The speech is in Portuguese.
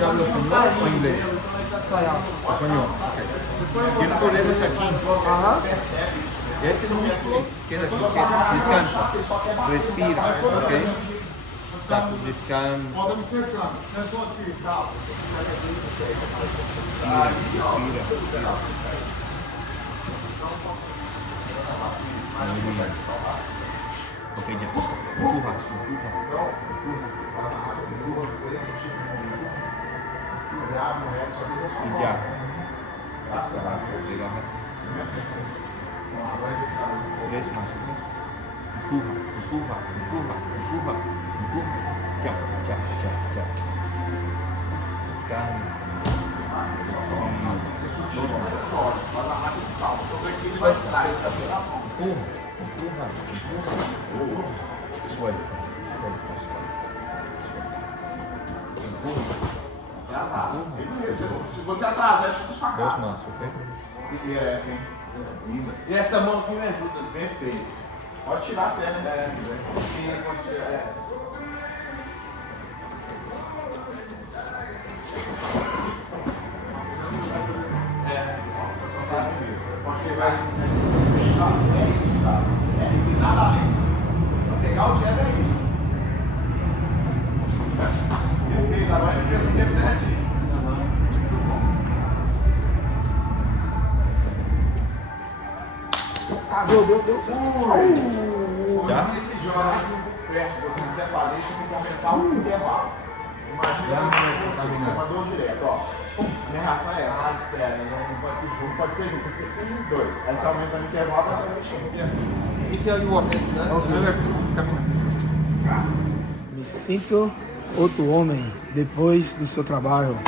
¿Você habla español o inglés? Español, ok. Tiene problemas aquí. Este músculo queda aquí, descansa, respira, ok? Tá, descansa. Respira. Muy bien. Ok, ya. Empuja. Y ya. Exhala, relaja. 3 más, ¿ok? Empuja. Ya. Descansa. 2 más. Empuja. Suelta. Se você atrasar, chuta sua 2 cara. más, ok? Que merece, hein? E essa mão aqui me ajuda. Perfeito. Pode tirar até, né? Sim, pode tirar. Você só sabe isso. Pode pegar. É isso, cara. E nada além. Pra pegar o jab é isso. Perfeito. Agora ele fez o tempo certinho. Já? Esse jogo se você quiser fazer, você tem que aumentar o intervalo. Imagina você mandou direto, ó. A minha reação é essa. Espera, não pode ser junto. Não pode ser junto, tem que ser 1, 2. Aí você aumenta no intervalo pra mexer. Inicia el walk. Camina. Me sinto outro homem depois do seu trabalho.